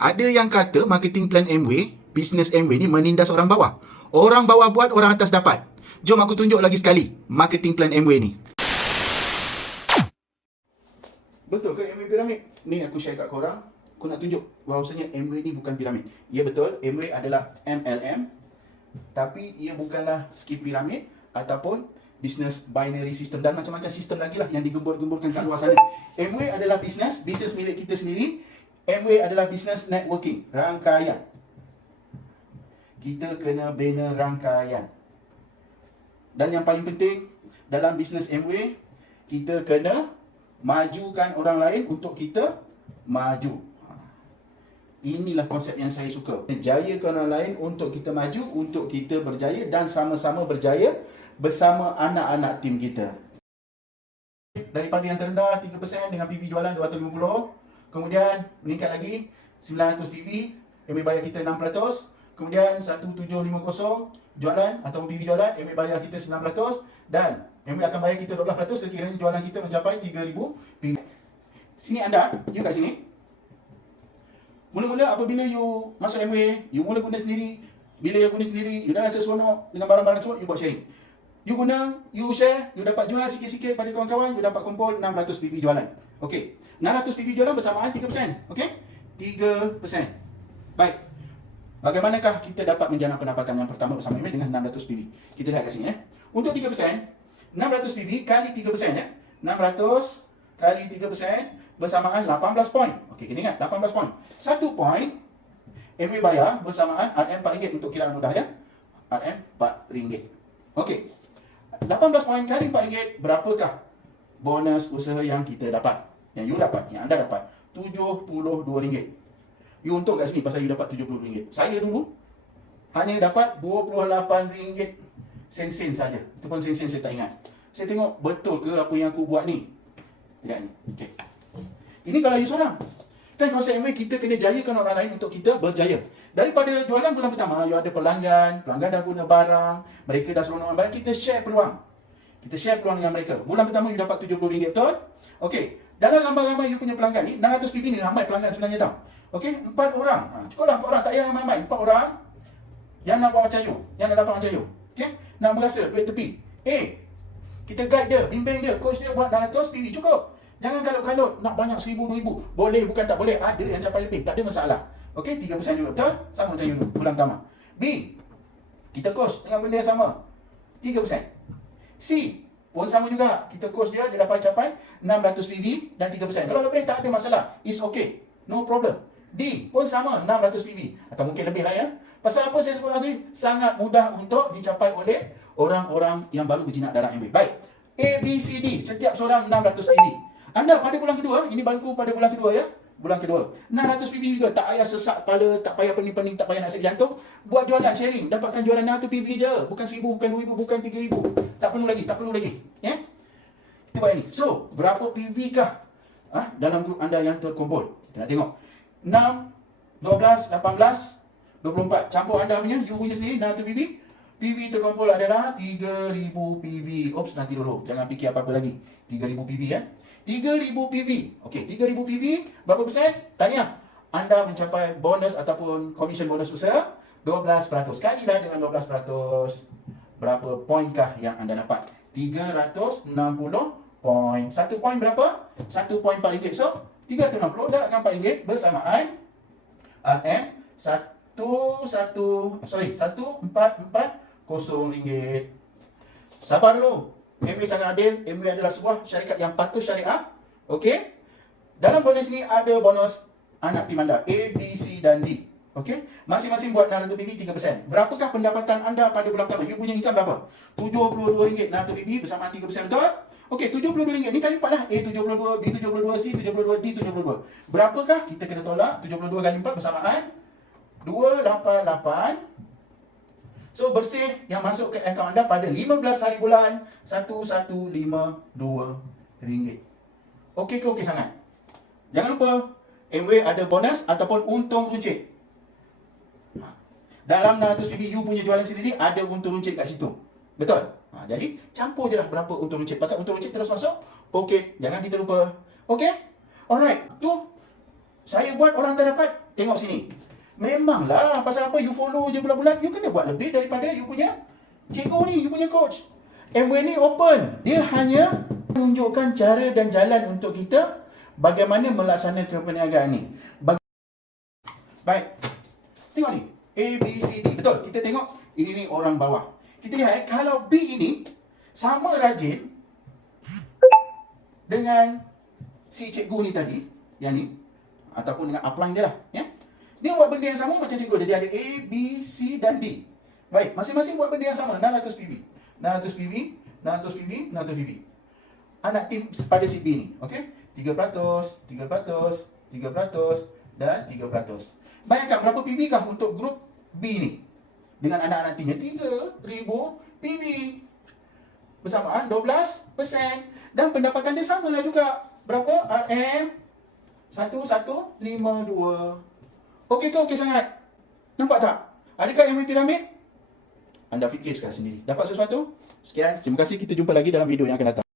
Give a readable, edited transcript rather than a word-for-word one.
Ada yang kata marketing plan Amway, bisnes Amway ni menindas orang bawah. Orang bawah buat, orang atas dapat. Jom aku tunjuk lagi sekali marketing plan Amway ni. Betul ke Amway piramid? Ni aku share kat korang. Aku nak tunjuk bahawasanya Amway ni bukan piramid. Ya betul, Amway adalah MLM. Tapi ia bukanlah skim piramid ataupun business binary system dan macam-macam sistem lagi lah yang digembur-gemburkan kat luar sana. Amway adalah bisnes milik kita sendiri. Amway adalah business networking, rangkaian. Kita kena bina rangkaian. Dan yang paling penting dalam bisnes Amway, kita kena majukan orang lain untuk kita maju. Inilah konsep yang saya suka. Jayakan orang lain untuk kita maju, untuk kita berjaya dan sama-sama berjaya bersama anak-anak tim kita. Daripada yang terendah 3% dengan PV jualan 250, kemudian meningkat lagi 900 PV, Amway bayar kita 6%, kemudian 1750 jualan atau PV jualan, Amway bayar kita 9% dan Amway akan bayar kita 12% sekiranya jualan kita mencapai 3000 PV. Sini anda, you kat sini. Mula-mula apabila you masuk Amway, you mula guna sendiri. Bila you guna sendiri, you dah rasa seronok dengan barang-barang semua, you buat sharing. You guna, you share, you dapat jual sikit-sikit pada kawan-kawan, you dapat kumpul 600 PV jualan. Okey. 600 PV jualan bersamaan 3%. Okey? 3%. Baik. Bagaimanakah kita dapat menjana pendapatan yang pertama bersama Amway dengan 600 PV? Kita lihat kat sini ya. Untuk 3%, 600 PV kali 3% ya. 600 kali 3% bersamaan 18 poin. Okey, kena ingat 18 poin. 1 poin Amway bayar bersamaan RM4 untuk kiraan mudah ya. RM4. Okey. 18 poin kali RM4, berapakah bonus usaha yang kita dapat? Yang you dapat, yang anda dapat RM72. You untung kat sini pasal you dapat RM70. Saya dulu hanya dapat RM28 sen-sen saja. Itu pun sen-sen saya tak ingat. Saya tengok betul ke apa yang aku buat ni. Lihat ni. Okey. Ini kalau you seorang. Kan konsep Amway kita kena jayakan orang lain untuk kita berjaya. Daripada jualan bulan pertama, you ada pelanggan dah guna barang, mereka dah seronok barang, kita share peluang. Kita share peluang dengan mereka. Bulan pertama you dapat RM70, betul? Okey. Dalam ramai-ramai you punya pelanggan ni, 600 PV ni ramai pelanggan sebenarnya tau. Okey, 4 orang. Cukuplah 4 orang, tak payah ramai-ramai. 4 orang yang nak buat macam you, yang nak dapat macam you. Okey? Nak merasa duit tepi. Kita guide dia, bimbing dia, coach dia buat 600 PV cukup. Jangan kalut-kalut nak banyak 1000, 2000. Boleh, bukan tak boleh. Ada yang capai lebih, tak ada masalah. Okey, 3% juga, betul? Sama macam you dulu, bulan pertama. B, kita coach dengan benda yang sama. 3%. C, pun sama juga. Kita coach dia, dia dapat capai 600 PV dan 3%. Kalau lebih, tak ada masalah. It's okay. No problem. D, pun sama, 600 PV. Atau mungkin lebih lah ya. Pasal apa saya sebut tadi? Sangat mudah untuk dicapai oleh orang-orang yang baru berjinak dalam Amway. Baik. A, B, C, D. Setiap seorang 600 PV. Anda pada bulan kedua, ini baruku pada bulan kedua ya. Bulan kedua. 600 PV juga. Tak payah sesak kepala, tak payah pening-pening, tak payah nak sakit jantung. Buat jualan, sharing. Dapatkan jualan 600 PV je. Bukan 1000, bukan 2000, bukan 3000. Tak perlu lagi, tak perlu lagi. Ya? Kita buat ini. So, berapa PV kah dalam grup anda yang terkumpul? Kita nak tengok. 6, 12, 18, 24. Campur anda punya, you punya sendiri, 600 PV. PV terkumpul adalah 3000 PV. Oops, nanti dulu. Jangan fikir apa-apa lagi. 3000 PV ya. 3000 PV. Okey, 3000 PV, berapa persen? Tanya. Anda mencapai bonus ataupun komisen bonus usaha 12%. Kalilah dengan 12%. Berapa poinkah yang anda dapat? 360 poin. 1 poin berapa? 1 poin RM4. So, 360 darabkan RM4 bersamaan RM1440. Sabar dulu. Amway sangat adil. Amway adalah sebuah syarikat yang patuh syariah. Okey? Dalam bonus ni ada bonus anak tim anda. A, B, C dan D. Okey? Masing-masing buat 600 PV 3%. Berapakah pendapatan anda pada bulan pertama? You punya income berapa? RM72 600 PV bersama 3%, betul? Okey, RM72 ni kali 4 lah. A 72, B 72, C 72, D 72. Berapakah? Kita kena tolak 72 kali 4 bersamaan 288. So, bersih yang masuk ke akaun anda pada 15 hari bulan RM1152. Okey ke okey sangat? Jangan lupa, Amway ada bonus ataupun untung runcit. Dalam 600 PV you punya jualan sendiri, ada untung runcit kat situ. Betul? Jadi, campur je lah berapa untung runcit. Pasal untung runcit terus masuk poket. Jangan kita lupa. Okey? Alright. Tu Saya buat orang tak dapat. Tengok sini. Memanglah, pasal apa you follow je bulat-bulat, you kena buat lebih daripada you punya cikgu ni, you punya coach. Amway ni open. Dia hanya menunjukkan cara dan jalan untuk kita bagaimana melaksanakan perniagaan ni. Baik. Tengok ni. A, B, C, D. Betul. Kita tengok ini orang bawah. Kita lihat kalau B ini sama rajin dengan si cikgu ni tadi, yang ni, ataupun dengan upline dia lah, ya. Dia buat benda yang sama macam cikgu dia. Dia ada A, B, C dan D. Baik, masing-masing buat benda yang sama, 600 PV. 600 PV, 600 PV, 600 PV. Anak tim pada si B ni, okey? 3%, 3%, 3% dan 3%. Bayangkan berapa PV kah untuk grup B ni? Dengan anak-anak timnya 3,000 PV. Bersamaan 12%. Dan pendapatan dia samalah juga. Berapa? RM 1152. Okey tu okey sangat. Nampak tak? Adakah Amway Piramid? Anda fikir sekali sendiri. Dapat sesuatu? Sekian. Terima kasih. Kita jumpa lagi dalam video yang akan datang.